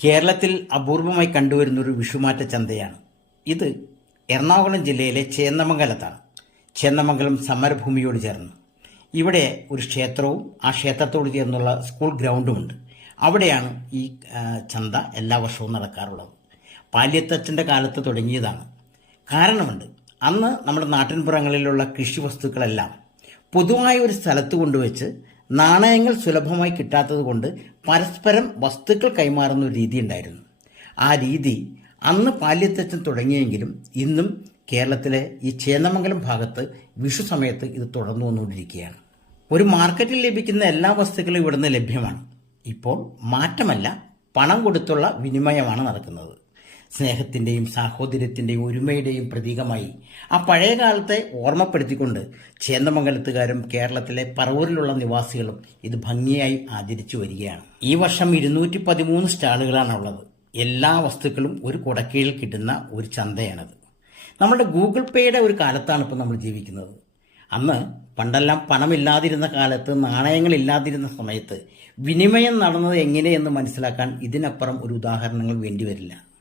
കേരളത്തിൽ അപൂർവമായി കണ്ടുവരുന്നൊരു വിഷുമാറ്റ ചന്തയാണ്. ഇത് എറണാകുളം ജില്ലയിലെ ചേന്നമംഗലത്താണ്. ചേന്നമംഗലം സമരഭൂമിയോട് ചേർന്ന്. ഇവിടെ ഒരു ക്ഷേത്രവും ആ ക്ഷേത്രത്തോട് ചേർന്നുള്ള സ്കൂൾ ഗ്രൗണ്ടുമുണ്ട്. അവിടെയാണ് ഈ ചന്ത എല്ലാ വർഷവും നടക്കാറുള്ളത്. പാലിയത്തച്ഛന്റെ കാലത്ത് തുടങ്ങിയതാണ്. കാരണമുണ്ട് അന്ന് നമ്മുടെ നാട്ടിൻപുറങ്ങളിലുള്ള കൃഷി വസ്തുക്കളെല്ലാം പൊതുവായ ഒരു സ്ഥലത്ത് കൊണ്ടുവച്ച് നാണയങ്ങൾ സുലഭമായി കിട്ടാത്തതുകൊണ്ട് പരസ്പരം വസ്തുക്കൾ കൈമാറുന്ന ഒരു രീതി ഉണ്ടായിരുന്നു. ആ രീതി അന്ന് പാല്യത്തച്ഛൻ തുടങ്ങിയെങ്കിലും ഇന്നും കേരളത്തിലെ ഈ ചേന്നമംഗലം ഭാഗത്ത് വിഷു സമയത്ത് ഇത് തുടർന്നു വന്നുകൊണ്ടിരിക്കുകയാണ്. ഒരു മാർക്കറ്റിൽ ലഭിക്കുന്ന എല്ലാ വസ്തുക്കളും ഇവിടുന്ന് ലഭ്യമാണ്. ഇപ്പോൾ മാറ്റമല്ല പണം കൊടുത്തുള്ള വിനിമയമാണ് നടക്കുന്നത്. സ്നേഹത്തിന്റെയും സാഹോദര്യത്തിന്റെയും ഒരുമയുടെയും പ്രതീകമായി ആ പഴയ കാലത്തെ ഓർമ്മപ്പെടുത്തിക്കൊണ്ട് ചേന്ദമംഗലത്തുകാരും കേരളത്തിലെ പറവൂരിലുള്ള നിവാസികളും ഇത് ഭംഗിയായി ആചരിച്ചു വരികയാണ്. ഈ വർഷം ഇരുന്നൂറ്റി പതിമൂന്ന് സ്റ്റാളുകളാണുള്ളത്. എല്ലാ വസ്തുക്കളും ഒരു കുടക്കീഴിൽ കിട്ടുന്ന ഒരു ചന്തയാണത്. നമ്മുടെ ഗൂഗിൾ പേയുടെ ഒരു കാലത്താണ് ഇപ്പോൾ നമ്മൾ ജീവിക്കുന്നത്. അന്ന് പണ്ടെല്ലാം പണമില്ലാതിരുന്ന കാലത്ത് നാണയങ്ങളില്ലാതിരുന്ന സമയത്ത് വിനിമയം നടന്നത് എങ്ങനെയെന്ന് മനസ്സിലാക്കാൻ ഇതിനപ്പുറം ഒരു ഉദാഹരണങ്ങൾ വേണ്ടിവരില്ല